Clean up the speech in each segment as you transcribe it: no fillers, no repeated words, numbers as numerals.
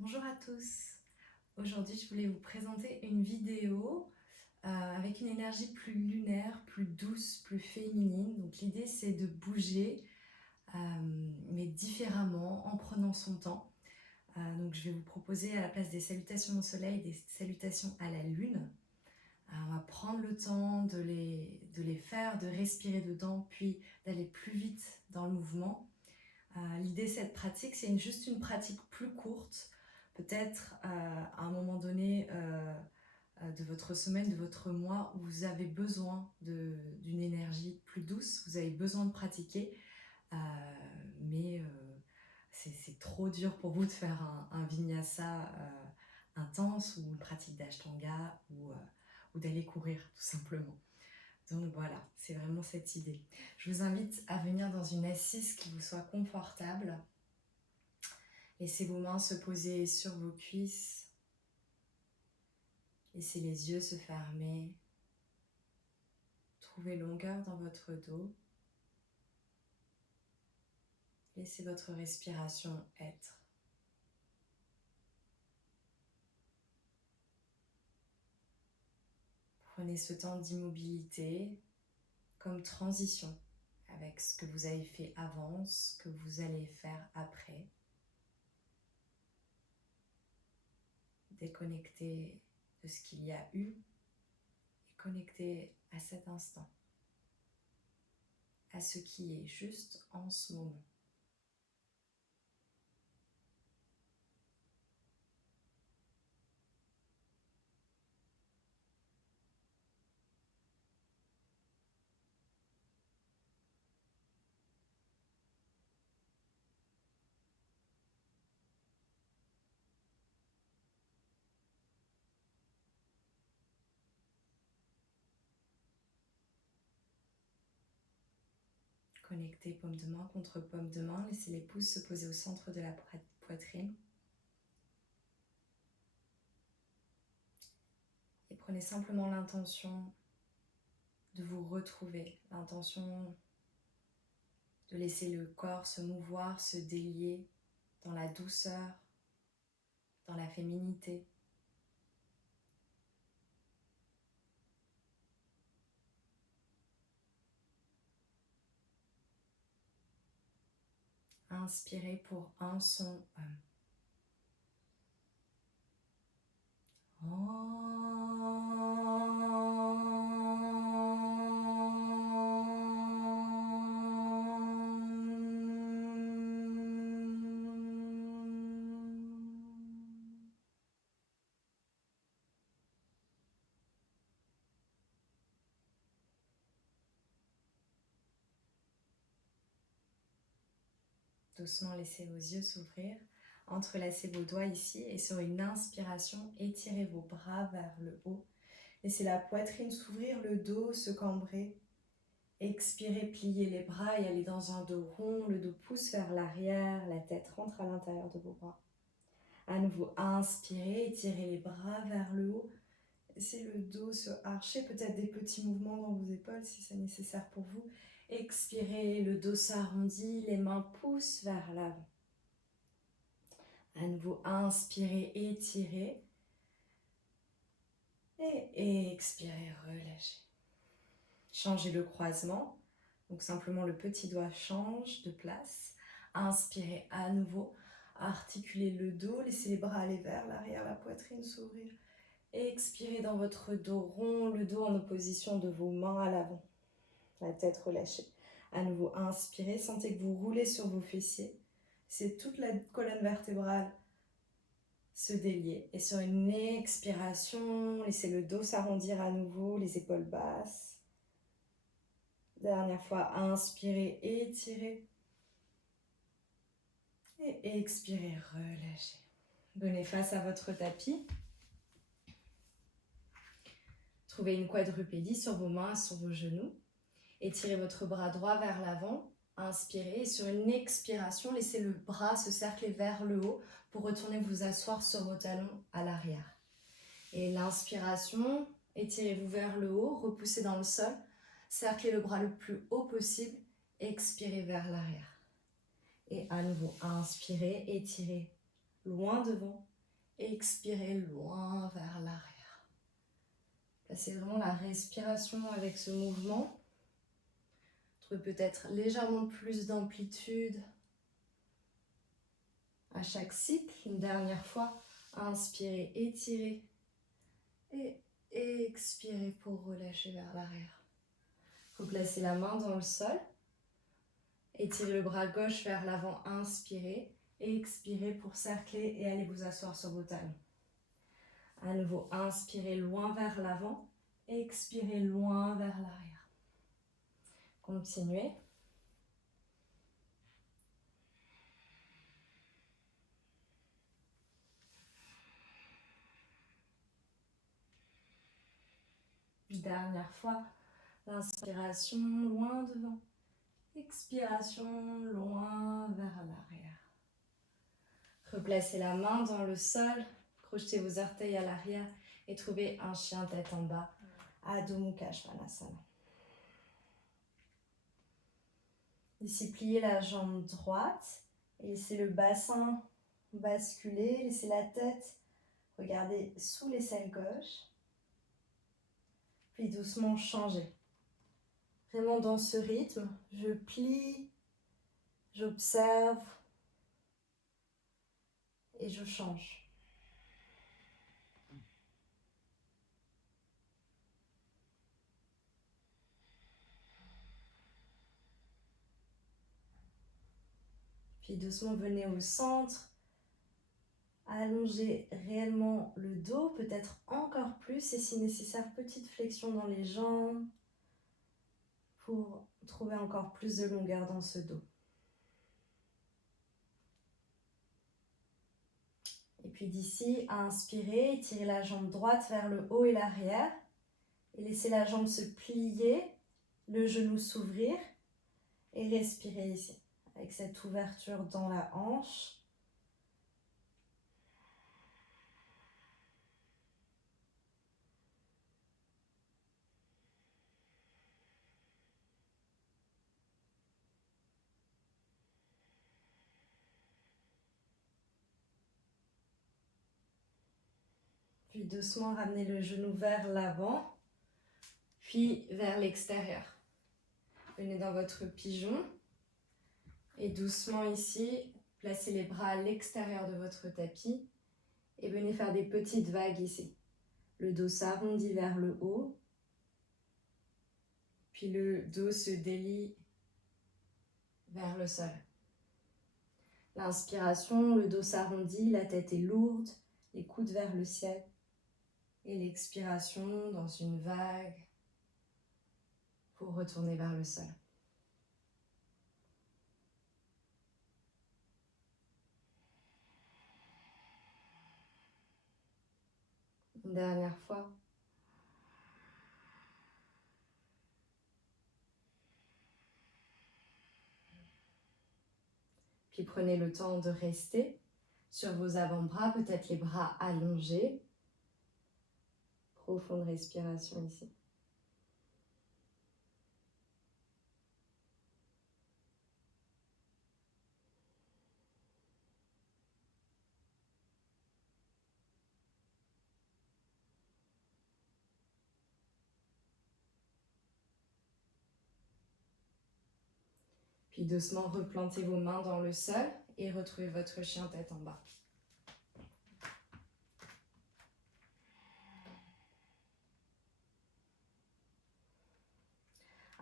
Bonjour à tous. Aujourd'hui, je voulais vous présenter une vidéo avec une énergie plus lunaire, plus douce, plus féminine. Donc l'idée, c'est de bouger, mais différemment, en prenant son temps. Donc je vais vous proposer à la place des salutations au soleil, des salutations à la lune. On va prendre le temps de les faire, de respirer dedans, puis d'aller plus vite dans le mouvement. L'idée, cette pratique, c'est juste une pratique plus courte. Peut-être à un moment donné de votre semaine, de votre mois, où vous avez besoin d'une énergie plus douce, vous avez besoin de pratiquer, mais c'est trop dur pour vous de faire un vinyasa intense ou une pratique d'ashtanga ou d'aller courir tout simplement. Donc voilà, c'est vraiment cette idée. Je vous invite à venir dans une assise qui vous soit confortable. Laissez vos mains se poser sur vos cuisses. Laissez les yeux se fermer. Trouvez longueur dans votre dos. Laissez votre respiration être. Prenez ce temps d'immobilité comme transition avec ce que vous avez fait avant, ce que vous allez faire après. Déconnectez de ce qu'il y a eu et connectez à cet instant, à ce qui est juste en ce moment. Connectez paume de main contre paume de main. Laissez les pouces se poser au centre de la poitrine. Et prenez simplement l'intention de vous retrouver, l'intention de laisser le corps se mouvoir, se délier dans la douceur, dans la féminité. Inspirez pour un son. Doucement, laissez vos yeux s'ouvrir. Entrelacez vos doigts ici et sur une inspiration, étirez vos bras vers le haut. Laissez la poitrine s'ouvrir, le dos se cambrer. Expirez, pliez les bras et allez dans un dos rond. Le dos pousse vers l'arrière, la tête rentre à l'intérieur de vos bras. À nouveau, inspirez, étirez les bras vers le haut. Laissez le dos se archer, peut-être des petits mouvements dans vos épaules si c'est nécessaire pour vous. Expirez, le dos s'arrondit, les mains poussent vers l'avant. À nouveau, inspirez, étirez. Et expirez, relâchez. Changez le croisement. Donc simplement le petit doigt change de place. Inspirez à nouveau. Articulez le dos, laissez les bras aller vers l'arrière, la poitrine s'ouvrir. Expirez dans votre dos rond, le dos en opposition de vos mains à l'avant. La tête relâchée. À nouveau, inspirez, sentez que vous roulez sur vos fessiers. C'est toute la colonne vertébrale se délier. Et sur une expiration, laissez le dos s'arrondir à nouveau, les épaules basses. Dernière fois, inspirez, étirez. Et expirez, relâchez. Donnez face à votre tapis. Trouvez une quadrupédie sur vos mains, sur vos genoux. Étirez votre bras droit vers l'avant. Inspirez et sur une expiration, laissez le bras se cercler vers le haut pour retourner vous asseoir sur vos talons à l'arrière. Et l'inspiration, étirez-vous vers le haut, repoussez dans le sol, cerclez le bras le plus haut possible, expirez vers l'arrière. Et à nouveau, inspirez, étirez loin devant. Expirez loin vers l'arrière. Placez vraiment la respiration avec ce mouvement. Trouvez peut-être légèrement plus d'amplitude à chaque cycle. Une dernière fois, inspirez, étirez et expirez pour relâcher vers l'arrière. Replacez la main dans le sol. Étirez le bras gauche vers l'avant, inspirez. Expirez pour cercler et allez vous asseoir sur vos talons. À nouveau, inspirez loin vers l'avant. Expirez loin vers l'arrière. Continuez. Dernière fois, l'inspiration loin devant. Expiration loin vers l'arrière. Replacez la main dans le sol, crochetez vos orteils à l'arrière et trouvez un chien tête en bas, Adho Mukha Svanasana. Ici, pliez la jambe droite et laissez le bassin basculer, laissez la tête regarder sous l'aisselle gauche, puis doucement changer. Vraiment dans ce rythme, je plie, j'observe et je change. Puis doucement venez au centre, allongez réellement le dos, peut-être encore plus et si nécessaire, petite flexion dans les jambes pour trouver encore plus de longueur dans ce dos. Et puis d'ici, inspirez, étirez la jambe droite vers le haut et l'arrière et laissez la jambe se plier, le genou s'ouvrir et respirez ici avec cette ouverture dans la hanche. Puis doucement ramenez le genou vers l'avant, puis vers l'extérieur. Venez dans votre pigeon et doucement ici, placez les bras à l'extérieur de votre tapis et venez faire des petites vagues ici. Le dos s'arrondit vers le haut, puis le dos se délie vers le sol. L'inspiration, le dos s'arrondit, la tête est lourde, les coudes vers le ciel. Et l'expiration dans une vague pour retourner vers le sol. Une dernière fois. Puis prenez le temps de rester sur vos avant-bras, peut-être les bras allongés. Profonde respiration ici. Puis doucement replantez vos mains dans le sol et retrouvez votre chien tête en bas.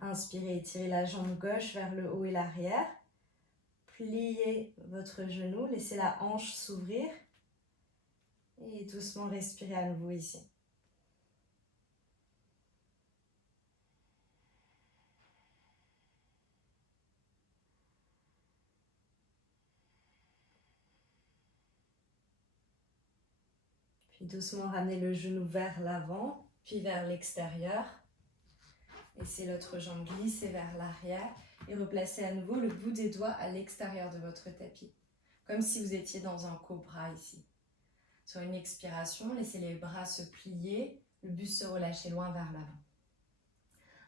Inspirez, étirez la jambe gauche vers le haut et l'arrière. Pliez votre genou, laissez la hanche s'ouvrir. Et doucement respirez à nouveau ici. Puis doucement ramenez le genou vers l'avant, puis vers l'extérieur. Laissez l'autre jambe glisser vers l'arrière et replacez à nouveau le bout des doigts à l'extérieur de votre tapis. Comme si vous étiez dans un cobra ici. Sur une expiration, laissez les bras se plier, le buste se relâcher loin vers l'avant.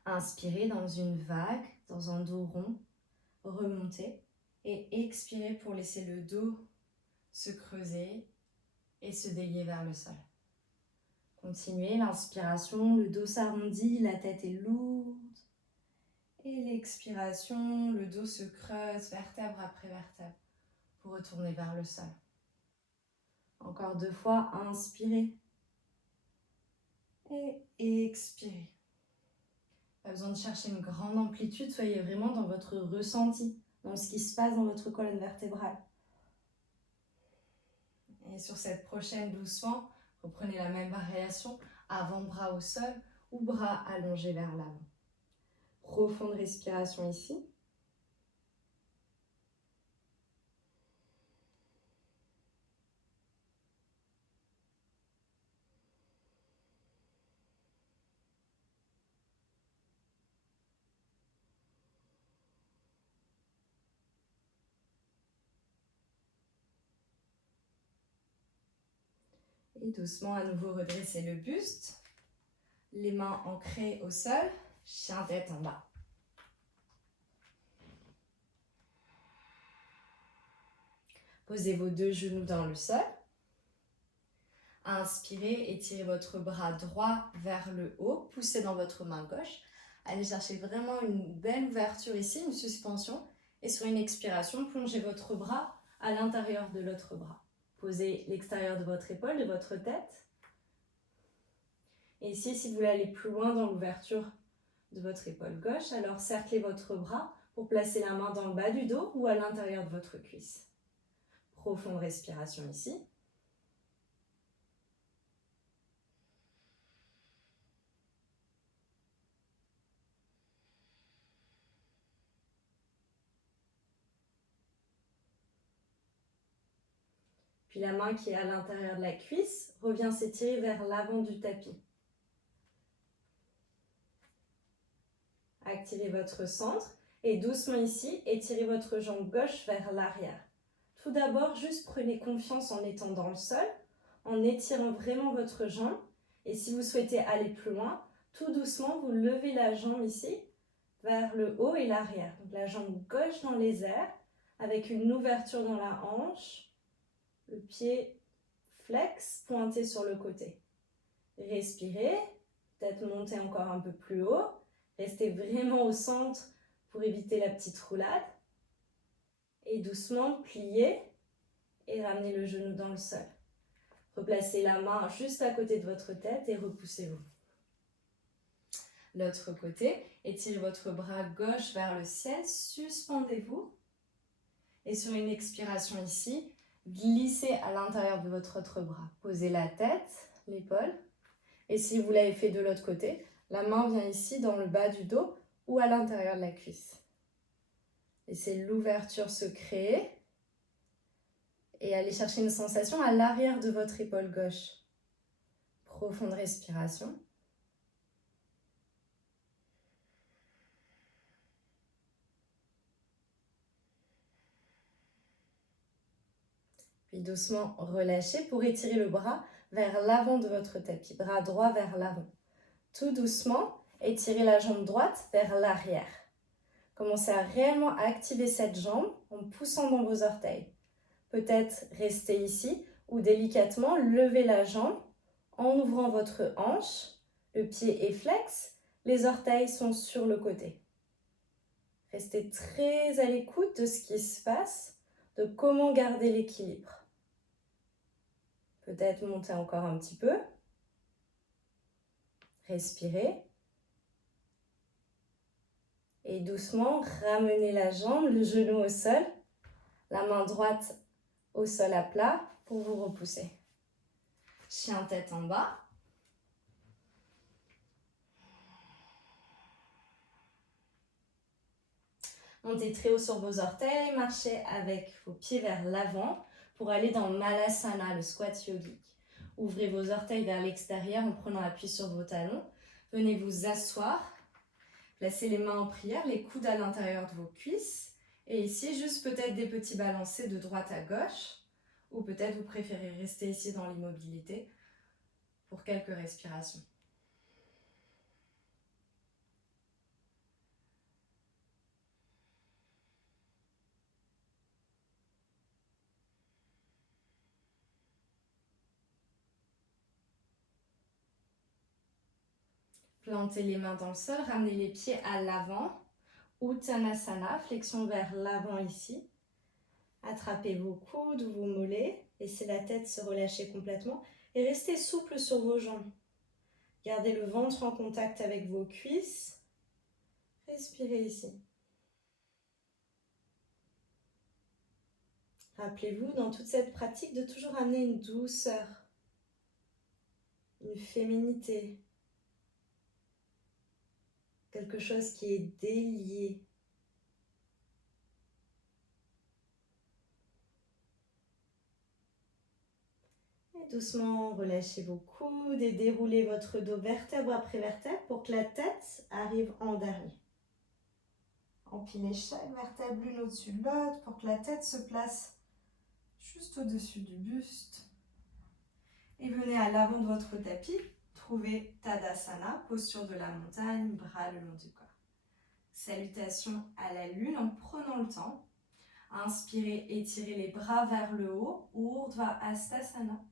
Inspirez dans une vague, dans un dos rond, remontez et expirez pour laisser le dos se creuser et se délier vers le sol. Continuez l'inspiration, le dos s'arrondit, la tête est lourde. Et l'expiration, le dos se creuse vertèbre après vertèbre pour retourner vers le sol. Encore 2 fois, inspirez et expirez. Pas besoin de chercher une grande amplitude, soyez vraiment dans votre ressenti, dans ce qui se passe dans votre colonne vertébrale. Et sur cette prochaine, doucement, reprenez la même variation, avant-bras au sol ou bras allongés vers l'avant. Profonde respiration ici. Et doucement, à nouveau, redressez le buste. Les mains ancrées au sol, chien tête en bas. Posez vos 2 genoux dans le sol. Inspirez, étirez votre bras droit vers le haut, poussez dans votre main gauche. Allez chercher vraiment une belle ouverture ici, une suspension. Et sur une expiration, plongez votre bras à l'intérieur de l'autre bras. Posez l'extérieur de votre épaule, de votre tête. Et ici, si vous voulez aller plus loin dans l'ouverture de votre épaule gauche, alors cerclez votre bras pour placer la main dans le bas du dos ou à l'intérieur de votre cuisse. Profonde respiration ici. Puis la main qui est à l'intérieur de la cuisse revient s'étirer vers l'avant du tapis. Activez votre centre et doucement ici, étirez votre jambe gauche vers l'arrière. Tout d'abord, juste prenez confiance en étant dans le sol, en étirant vraiment votre jambe. Et si vous souhaitez aller plus loin, tout doucement, vous levez la jambe ici vers le haut et l'arrière. Donc la jambe gauche dans les airs avec une ouverture dans la hanche, le pied flex pointé sur le côté. Respirez, peut-être monter encore un peu plus haut. Restez vraiment au centre pour éviter la petite roulade. Et doucement, pliez et ramenez le genou dans le sol. Replacez la main juste à côté de votre tête et repoussez-vous. L'autre côté, étirez votre bras gauche vers le ciel, suspendez-vous. Et sur une expiration ici, glissez à l'intérieur de votre autre bras. Posez la tête, l'épaule. Et si vous l'avez fait de l'autre côté, la main vient ici dans le bas du dos ou à l'intérieur de la cuisse. Laissez l'ouverture se créer et allez chercher une sensation à l'arrière de votre épaule gauche. Profonde respiration. Puis doucement relâchez pour étirer le bras vers l'avant de votre tapis. Bras droit vers l'avant. Tout doucement, étirez la jambe droite vers l'arrière. Commencez à réellement activer cette jambe en poussant dans vos orteils. Peut-être rester ici ou délicatement lever la jambe en ouvrant votre hanche. Le pied est flex, les orteils sont sur le côté. Restez très à l'écoute de ce qui se passe, de comment garder l'équilibre. Peut-être monter encore un petit peu. Respirez. Et doucement, ramenez la jambe, le genou au sol, la main droite au sol à plat pour vous repousser. Chien tête en bas. Montez très haut sur vos orteils, marchez avec vos pieds vers l'avant pour aller dans Malasana, le squat yogique. Ouvrez vos orteils vers l'extérieur en prenant appui sur vos talons. Venez vous asseoir. Placez les mains en prière, les coudes à l'intérieur de vos cuisses. Et ici, juste peut-être des petits balancés de droite à gauche. Ou peut-être vous préférez rester ici dans l'immobilité pour quelques respirations. Plantez les mains dans le sol, ramenez les pieds à l'avant. Uttanasana, flexion vers l'avant ici. Attrapez vos coudes ou vos mollets. Laissez la tête se relâcher complètement et restez souple sur vos jambes. Gardez le ventre en contact avec vos cuisses. Respirez ici. Rappelez-vous dans toute cette pratique de toujours amener une douceur, une féminité, quelque chose qui est délié. Et doucement, relâchez vos coudes et déroulez votre dos vertèbre après vertèbre pour que la tête arrive en dernier. Empilez chaque vertèbre l'une au-dessus de l'autre pour que la tête se place juste au-dessus du buste. Et venez à l'avant de votre tapis, trouvez Tadasana, posture de la montagne, bras le long du corps. Salutations à la lune en prenant le temps. Inspirez, étirez les bras vers le haut, Urdhva Hastasana.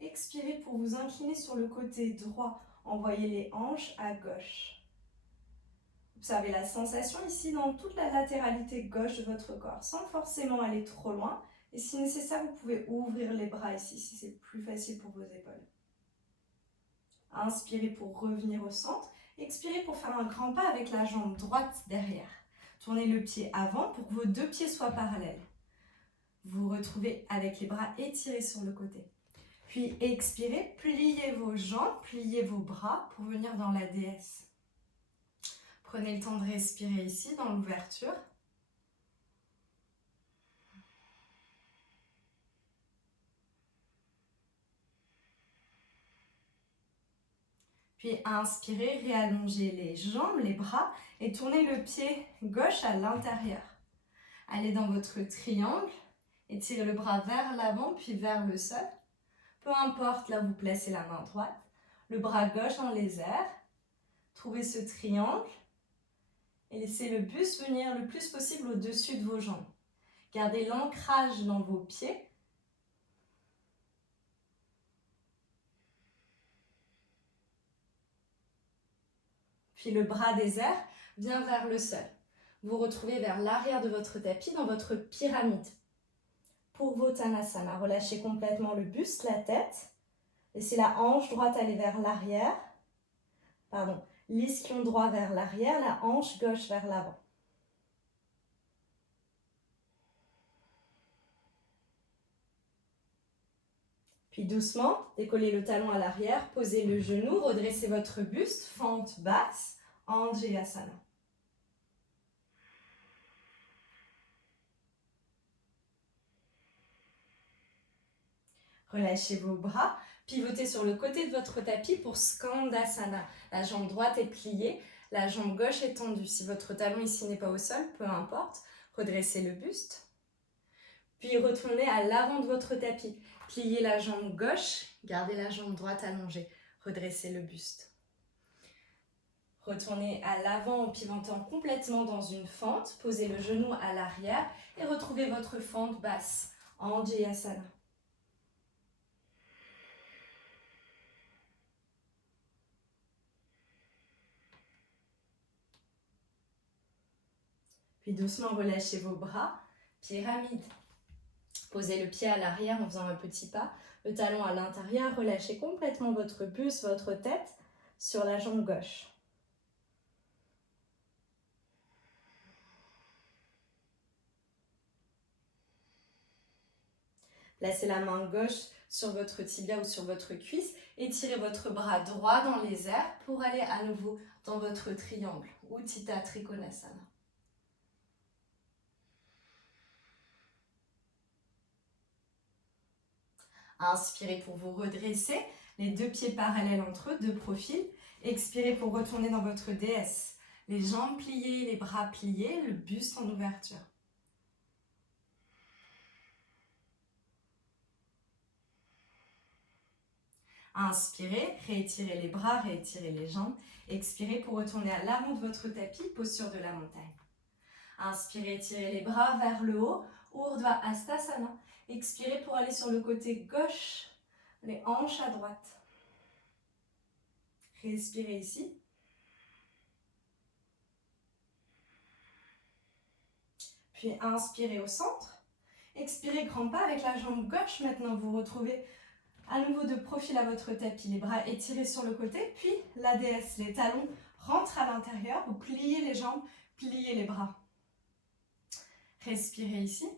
Expirez pour vous incliner sur le côté droit, envoyez les hanches à gauche. Observez la sensation ici dans toute la latéralité gauche de votre corps, sans forcément aller trop loin. Et si nécessaire, vous pouvez ouvrir les bras ici, si c'est plus facile pour vos épaules. Inspirez pour revenir au centre. Expirez pour faire un grand pas avec la jambe droite derrière. Tournez le pied avant pour que vos deux pieds soient parallèles. Vous retrouvez avec les bras étirés sur le côté. Puis expirez, pliez vos jambes, pliez vos bras pour venir dans la déesse. Prenez le temps de respirer ici dans l'ouverture. Puis inspirez, réallongez les jambes, les bras et tournez le pied gauche à l'intérieur. Allez dans votre triangle, étirez le bras vers l'avant puis vers le sol. Peu importe, là vous placez la main droite, le bras gauche dans les airs. Trouvez ce triangle et laissez le buste venir le plus possible au-dessus de vos jambes. Gardez l'ancrage dans vos pieds. Puis le bras des airs vient vers le sol. Vous retrouvez vers l'arrière de votre tapis dans votre pyramide. Purvottanasana, relâchez complètement le buste, la tête. Laissez la hanche droite aller vers l'arrière. L'ischion droit vers l'arrière, la hanche gauche vers l'avant. Puis doucement, décollez le talon à l'arrière, posez le genou, redressez votre buste, fente basse, Anjayasana. Relâchez vos bras, pivotez sur le côté de votre tapis pour Skandasana. La jambe droite est pliée, la jambe gauche est tendue. Si votre talon ici n'est pas au sol, peu importe, redressez le buste. Puis retournez à l'avant de votre tapis. Pliez la jambe gauche, gardez la jambe droite allongée. Redressez le buste. Retournez à l'avant en pivotant complètement dans une fente. Posez le genou à l'arrière et retrouvez votre fente basse. Anjayasana. Puis doucement relâchez vos bras. Pyramide. Posez le pied à l'arrière en faisant un petit pas. Le talon à l'intérieur. Relâchez complètement votre buste, votre tête sur la jambe gauche. Placez la main gauche sur votre tibia ou sur votre cuisse. Étirez votre bras droit dans les airs pour aller à nouveau dans votre triangle. Utthita Trikonasana. Inspirez pour vous redresser, les deux pieds parallèles entre eux, de profil. Expirez pour retourner dans votre déesse. Les jambes pliées, les bras pliés, le buste en ouverture. Inspirez, réétirez les bras, réétirez les jambes. Expirez pour retourner à l'avant de votre tapis, posture de la montagne. Inspirez, tirez les bras vers le haut, Urdhva Hastasana. Expirez pour aller sur le côté gauche, les hanches à droite. Respirez ici. puis inspirez au centre. Expirez, grand pas avec la jambe gauche. Maintenant, vous retrouvez à nouveau de profil à votre tapis, les bras étirés sur le côté, puis la déesse, les talons rentrent à l'intérieur, vous pliez les jambes, pliez les bras. Respirez ici.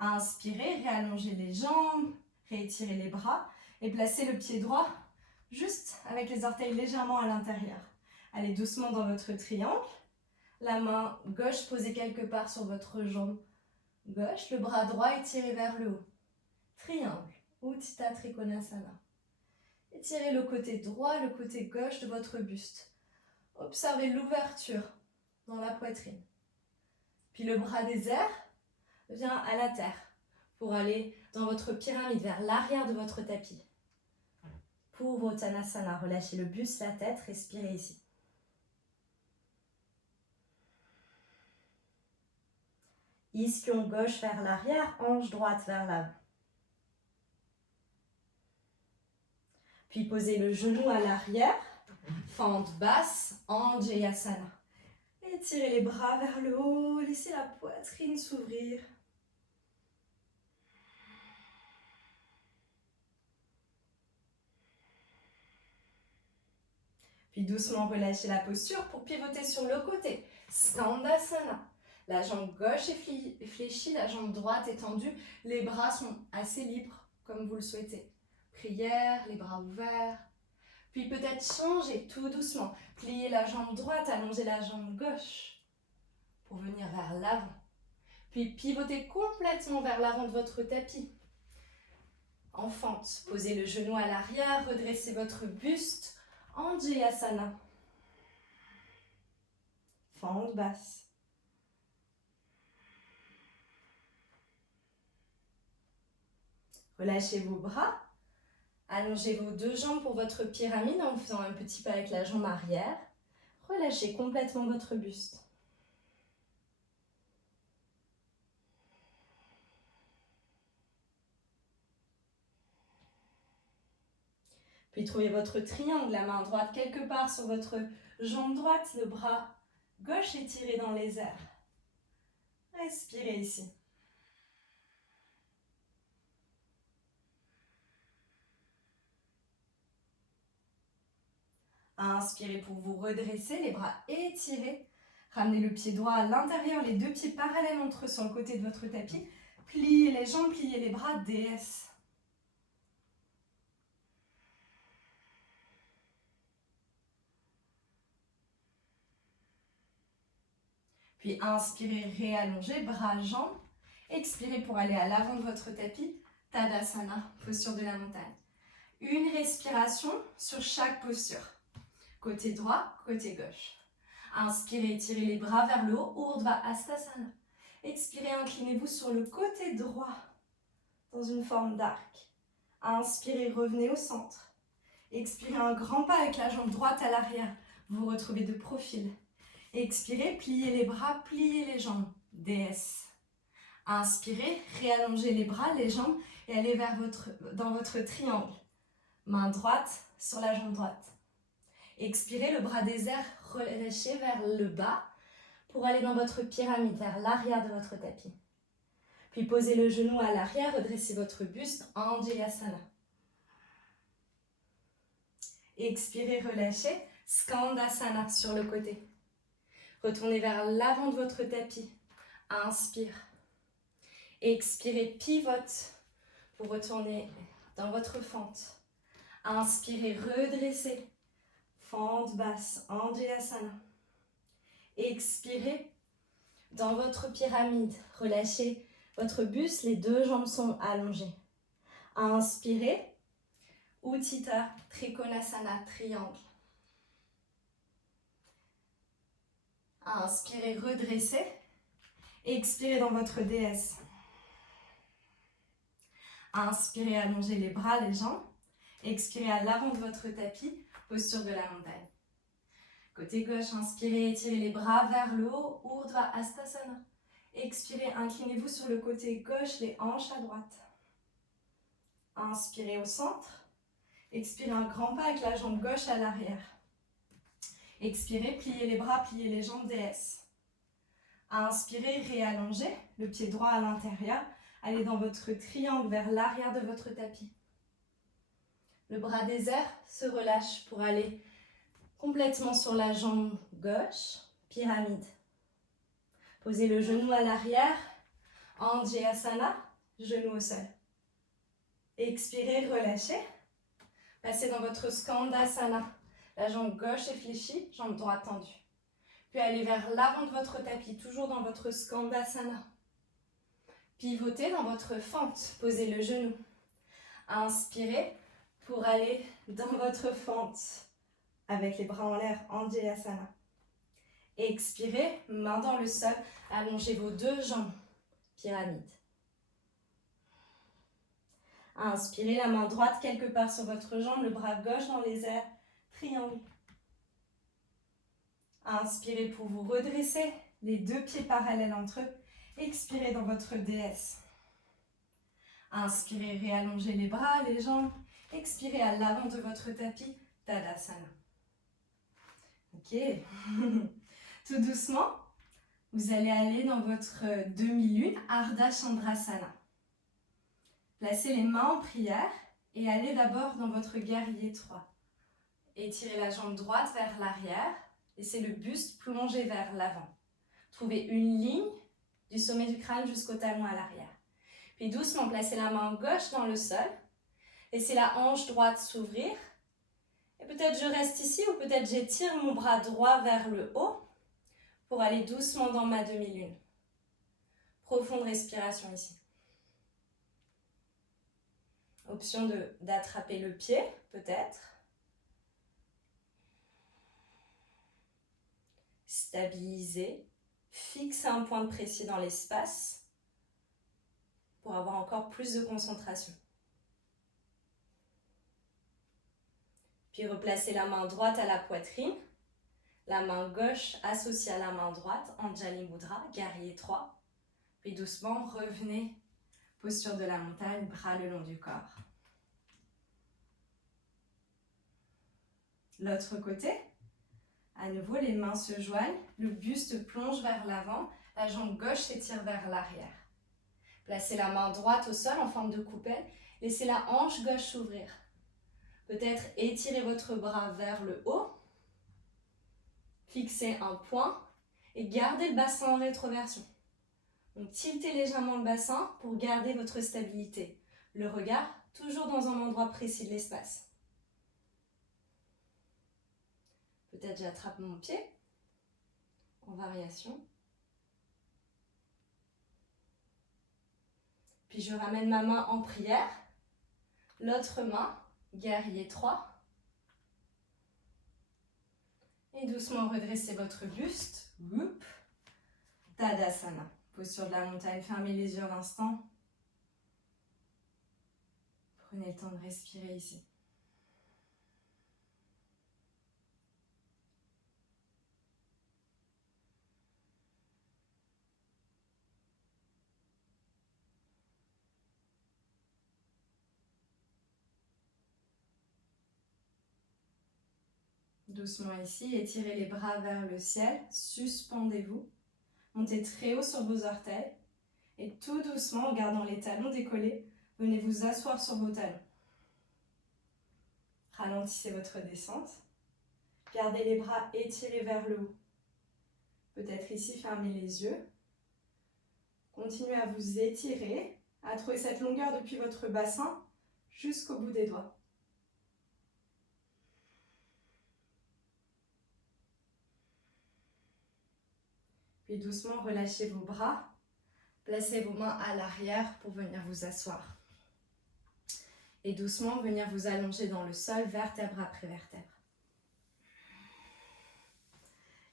Inspirez, réallongez les jambes, réétirez les bras et placez le pied droit juste avec les orteils légèrement à l'intérieur. Allez doucement dans votre triangle. La main gauche posée quelque part sur votre jambe gauche, le bras droit étiré vers le haut. Triangle, Utthita Trikonasana. Étirez le côté droit, le côté gauche de votre buste. Observez l'ouverture dans la poitrine. Puis le bras des airs vient à la terre pour aller dans votre pyramide vers l'arrière de votre tapis. Pour Uttanasana, relâchez le buste, la tête, respirez ici. Ischion gauche vers l'arrière, hanche droite vers l'avant. Puis posez le genou à l'arrière, fente basse, Anjayasana. Étirez les bras vers le haut, laissez la poitrine s'ouvrir. Puis doucement relâchez la posture pour pivoter sur le côté. Skandasana. La jambe gauche est fléchie, la jambe droite est tendue. Les bras sont assez libres, comme vous le souhaitez. Prière, les bras ouverts. Puis peut-être changer tout doucement. Pliez la jambe droite, allongez la jambe gauche pour venir vers l'avant. Puis pivotez complètement vers l'avant de votre tapis. En fente, posez le genou à l'arrière, redressez votre buste. Anjayasana. Fente basse. Relâchez vos bras. Allongez vos deux jambes pour votre pyramide en faisant un petit pas avec la jambe arrière. Relâchez complètement votre buste. Puis trouvez votre triangle, la main droite quelque part sur votre jambe droite, le bras gauche étiré dans les airs. Respirez ici. Inspirez pour vous redresser, les bras étirés. Ramenez le pied droit à l'intérieur, les deux pieds parallèles entre eux sur le côté de votre tapis. Pliez les jambes, pliez les bras, déesse. Puis inspirez, réallongez, bras, jambes. Expirez pour aller à l'avant de votre tapis. Tadasana, posture de la montagne. Une respiration sur chaque posture. Côté droit, côté gauche. Inspirez, étirez les bras vers le haut, Urdhva Hastasana. Expirez, inclinez-vous sur le côté droit, dans une forme d'arc. Inspirez, revenez au centre. Expirez un grand pas avec la jambe droite à l'arrière. Vous vous retrouvez de profil. Expirez, pliez les bras, pliez les jambes. Déesse. Inspirez, réallongez les bras, les jambes et allez dans votre triangle. Main droite sur la jambe droite. Expirez, le bras des airs relâché vers le bas pour aller dans votre pyramide, vers l'arrière de votre tapis. Puis posez le genou à l'arrière, redressez votre buste, Anjayasana. Expirez, relâchez, Skandasana sur le côté. Retournez vers l'avant de votre tapis. Inspire. Expirez, pivote pour retourner dans votre fente. Inspirez, redressez. Fente basse, Anjayasana. Expirez dans votre pyramide. Relâchez votre buste, les deux jambes sont allongées. Inspirez. Utthita Trikonasana, triangle. Inspirez, redressez. Expirez dans votre déesse. Inspirez, allongez les bras, les jambes. Expirez à l'avant de votre tapis, posture de la montagne. Côté gauche, inspirez, étirez les bras vers le haut, Urdhva Hastasana. Expirez, inclinez-vous sur le côté gauche, les hanches à droite. Inspirez au centre. Expirez un grand pas avec la jambe gauche à l'arrière. Expirez, pliez les bras, pliez les jambes, déesse. Inspirez, réallongez, le pied droit à l'intérieur. Allez dans votre triangle vers l'arrière de votre tapis. Le bras désert se relâche pour aller complètement sur la jambe gauche, pyramide. Posez le genou à l'arrière, Anjayasana, genou au sol. Expirez, relâchez. Passez dans votre Skandasana. La jambe gauche est fléchie, jambe droite tendue. Puis allez vers l'avant de votre tapis, toujours dans votre Skandasana. Pivotez dans votre fente, posez le genou. Inspirez pour aller dans votre fente avec les bras en l'air, Anjayasana. Expirez, main dans le sol, allongez vos deux jambes, pyramide. Inspirez, la main droite quelque part sur votre jambe, le bras gauche dans les airs, triangle. Inspirez pour vous redresser, les deux pieds parallèles entre eux. Expirez dans votre déesse. Inspirez, réallongez les bras, les jambes. Expirez à l'avant de votre tapis, Tadasana. Ok. Tout doucement, vous allez aller dans votre demi-lune, Ardha Chandrasana. Placez les mains en prière et allez d'abord dans votre guerrier 3. Étirez la jambe droite vers l'arrière. Laissez le buste plonger vers l'avant. Trouvez une ligne du sommet du crâne jusqu'au talon à l'arrière. Puis doucement, placez la main gauche dans le sol. Laissez la hanche droite s'ouvrir. Et peut-être je reste ici ou peut-être j'étire mon bras droit vers le haut pour aller doucement dans ma demi-lune. Profonde respiration ici. Option d'attraper le pied, peut-être. Stabiliser, fixer un point précis dans l'espace pour avoir encore plus de concentration. Puis replacez la main droite à la poitrine, la main gauche associée à la main droite, Anjali Mudra, guerrier 3. Puis doucement, revenez, posture de la montagne, bras le long du corps. L'autre côté. À nouveau, les mains se joignent, le buste plonge vers l'avant, la jambe gauche s'étire vers l'arrière. Placez la main droite au sol en forme de coupelle, laissez la hanche gauche s'ouvrir. Peut-être étirez votre bras vers le haut, fixez un point et gardez le bassin en rétroversion. Donc tiltez légèrement le bassin pour garder votre stabilité. Le regard toujours dans un endroit précis de l'espace. Peut-être j'attrape mon pied en variation. Puis je ramène ma main en prière. L'autre main, guerrier 3. Et doucement redressez votre buste. Whoop. Tadasana. Posture de la montagne. Fermez les yeux un instant. Prenez le temps de respirer ici. Doucement ici, étirez les bras vers le ciel, suspendez-vous, montez très haut sur vos orteils et tout doucement, en gardant les talons décollés, venez vous asseoir sur vos talons. Ralentissez votre descente, gardez les bras étirés vers le haut. Peut-être ici, fermez les yeux. Continuez à vous étirer, à trouver cette longueur depuis votre bassin jusqu'au bout des doigts. Puis doucement, relâchez vos bras. Placez vos mains à l'arrière pour venir vous asseoir. Et doucement, venir vous allonger dans le sol, vertèbre après vertèbre.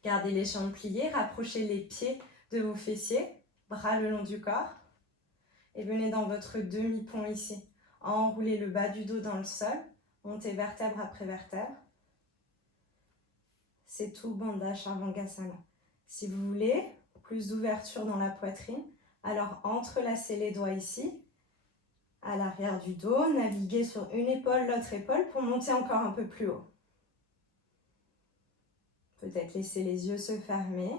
Gardez les jambes pliées, rapprochez les pieds de vos fessiers, bras le long du corps. Et venez dans votre demi-pont ici. Enroulez le bas du dos dans le sol, montez vertèbre après vertèbre. C'est tout, Bandha Charvangasana. Si vous voulez plus d'ouverture dans la poitrine, alors entrelacez les doigts ici, à l'arrière du dos, naviguez sur une épaule, l'autre épaule pour monter encore un peu plus haut. Peut-être laisser les yeux se fermer.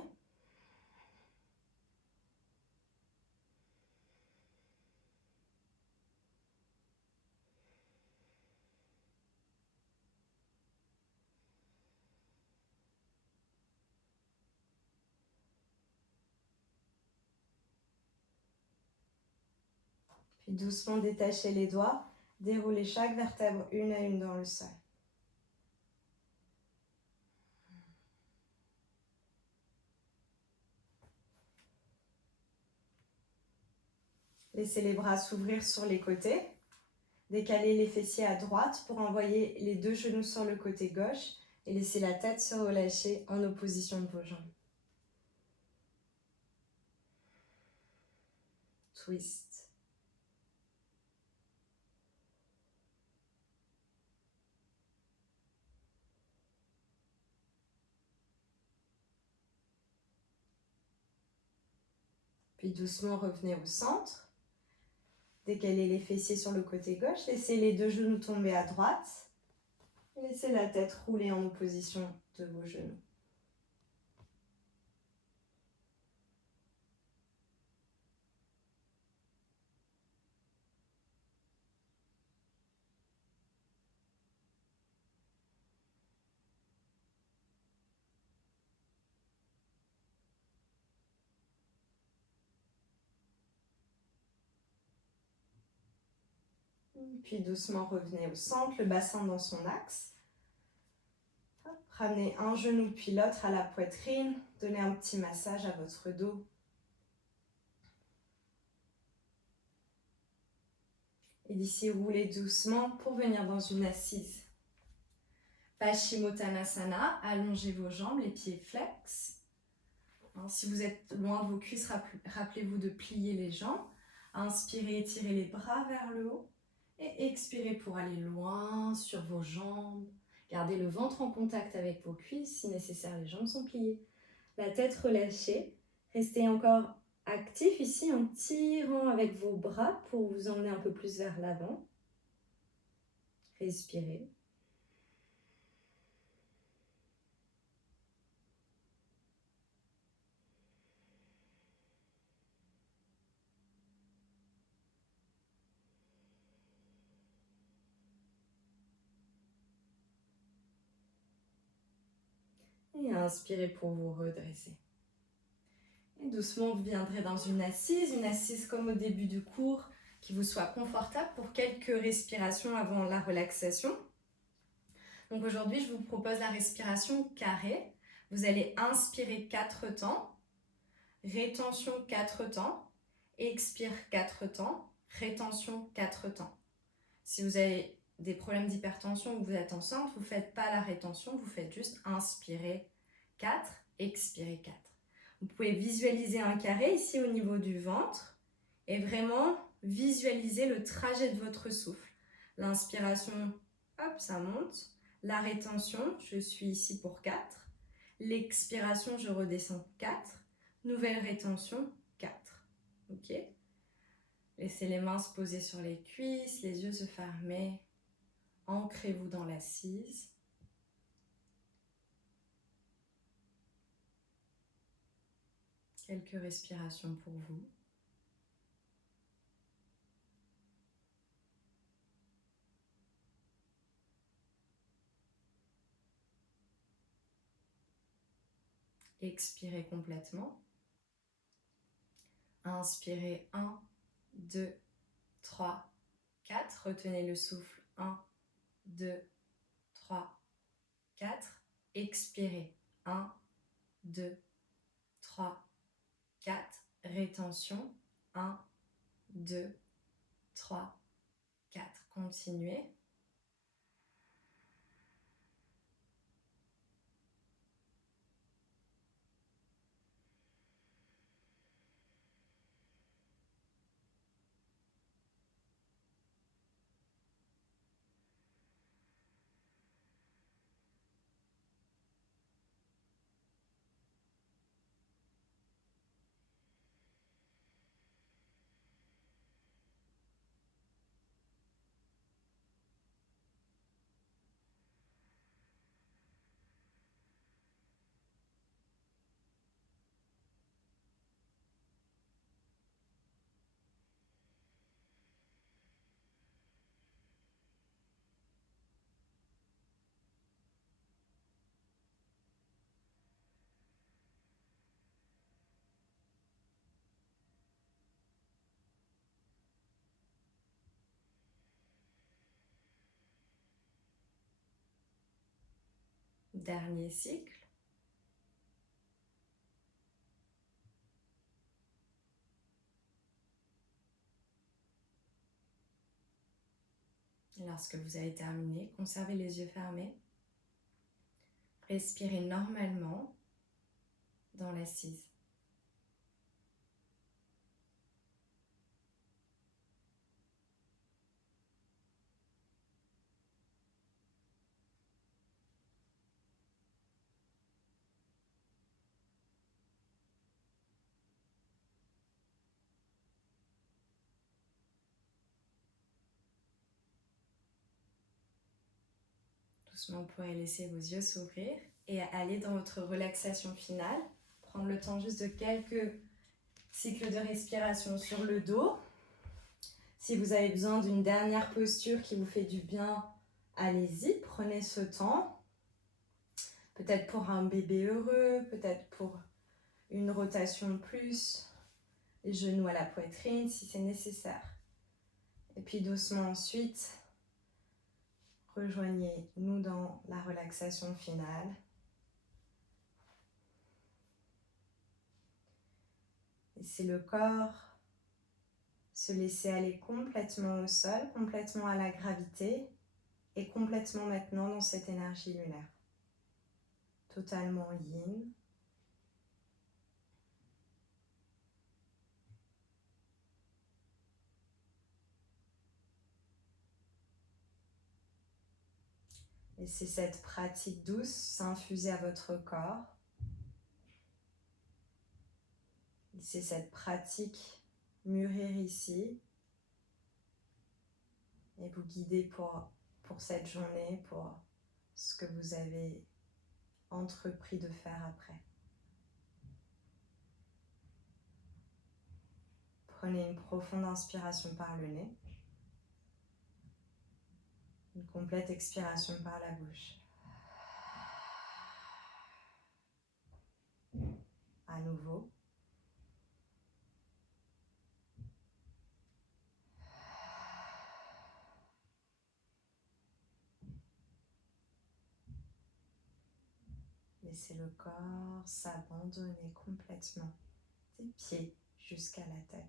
Puis doucement détachez les doigts, déroulez chaque vertèbre une à une dans le sol. Laissez les bras s'ouvrir sur les côtés. Décalez les fessiers à droite pour envoyer les deux genoux sur le côté gauche et laissez la tête se relâcher en opposition de vos jambes. Twist. Puis doucement revenez au centre. Décalez les fessiers sur le côté gauche. Laissez les deux genoux tomber à droite. Laissez la tête rouler en opposition de vos genoux. Puis doucement revenez au centre, le bassin dans son axe. Ramenez un genou puis l'autre à la poitrine. Donnez un petit massage à votre dos. Et d'ici, roulez doucement pour venir dans une assise. Paschimottanasana, allongez vos jambes, les pieds flex. Si vous êtes loin de vos cuisses, rappelez-vous de plier les jambes. Inspirez, étirez les bras vers le haut. Et expirez pour aller loin sur vos jambes. Gardez le ventre en contact avec vos cuisses. Si nécessaire, les jambes sont pliées. La tête relâchée. Restez encore actif ici en tirant avec vos bras pour vous emmener un peu plus vers l'avant. Respirez. Et inspirez pour vous redresser. Et doucement, vous viendrez dans une assise comme au début du cours, qui vous soit confortable pour quelques respirations avant la relaxation. Donc aujourd'hui, je vous propose la respiration carrée. Vous allez inspirer 4 temps, rétention 4 temps, expire 4 temps, rétention 4 temps. Si vous avez des problèmes d'hypertension ou vous êtes enceinte, vous ne faites pas la rétention, vous faites juste inspirer 4, expirer 4. Vous pouvez visualiser un carré ici au niveau du ventre et vraiment visualiser le trajet de votre souffle. L'inspiration, hop, ça monte. La rétention, je suis ici pour 4. L'expiration, je redescends 4. Nouvelle rétention, 4. Ok ? Laissez les mains se poser sur les cuisses, les yeux se fermer. Ancrez-vous dans l'assise. Quelques respirations pour vous. Expirez complètement. Inspirez 1, 2, 3, 4. Retenez le souffle. 1, 2, 3, 4. Expirez. 1, 2, 3, 4. Rétention. 1, 2, 3, 4. Continuez. Dernier cycle. Lorsque vous avez terminé, conservez les yeux fermés. Respirez normalement dans l'assise. Doucement, vous pourrez laisser vos yeux s'ouvrir et aller dans votre relaxation finale. Prendre le temps juste de quelques cycles de respiration sur le dos. Si vous avez besoin d'une dernière posture qui vous fait du bien, allez-y, prenez ce temps. Peut-être pour un bébé heureux, peut-être pour une rotation de plus, les genoux à la poitrine si c'est nécessaire. Et puis doucement ensuite, rejoignez-nous dans la relaxation finale. Laissez le corps se laisser aller complètement au sol, complètement à la gravité et complètement maintenant dans cette énergie lunaire. Totalement yin. Laissez cette pratique douce s'infuser à votre corps. Laissez cette pratique mûrir ici et vous guider pour cette journée, pour ce que vous avez entrepris de faire après. Prenez une profonde inspiration par le nez. Une complète expiration par la bouche. À nouveau. Laissez le corps s'abandonner complètement des pieds jusqu'à la tête.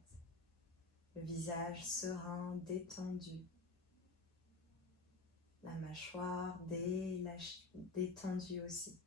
Le visage serein, détendu. La mâchoire détendue aussi.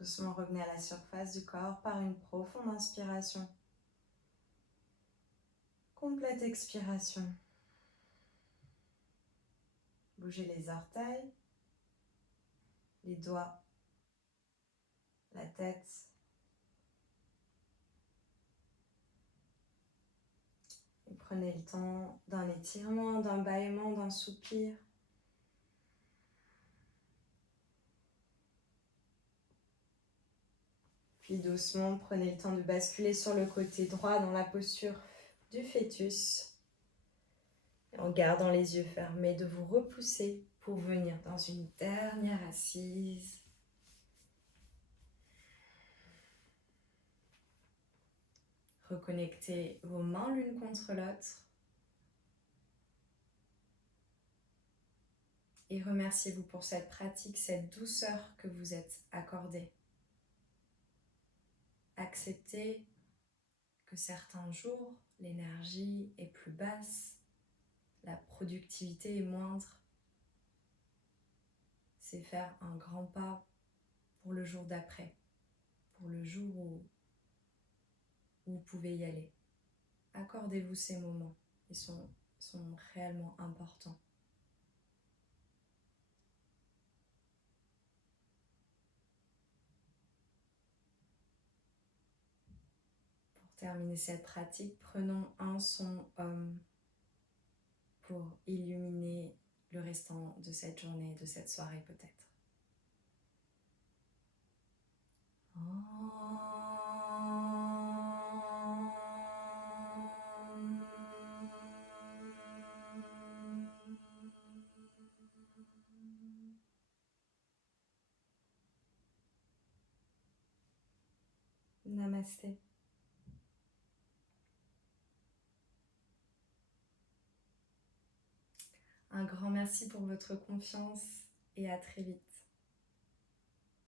Doucement revenez à la surface du corps par une profonde inspiration. Complète expiration. Bougez les orteils, les doigts, la tête. Et prenez le temps d'un étirement, d'un bâillement, d'un soupir. Puis doucement, prenez le temps de basculer sur le côté droit dans la posture du fœtus. Et en gardant les yeux fermés, de vous repousser pour venir dans une dernière assise. Reconnectez vos mains l'une contre l'autre. Et remerciez-vous pour cette pratique, cette douceur que vous êtes accordée. accepter que certains jours, l'énergie est plus basse, la productivité est moindre. C'est faire un grand pas pour le jour d'après, pour le jour où vous pouvez y aller. Accordez-vous ces moments, ils sont réellement importants. Pour terminer cette pratique, prenons un son pour illuminer le restant de cette journée, de cette soirée peut-être. Namasté. Un grand merci pour votre confiance et à très vite.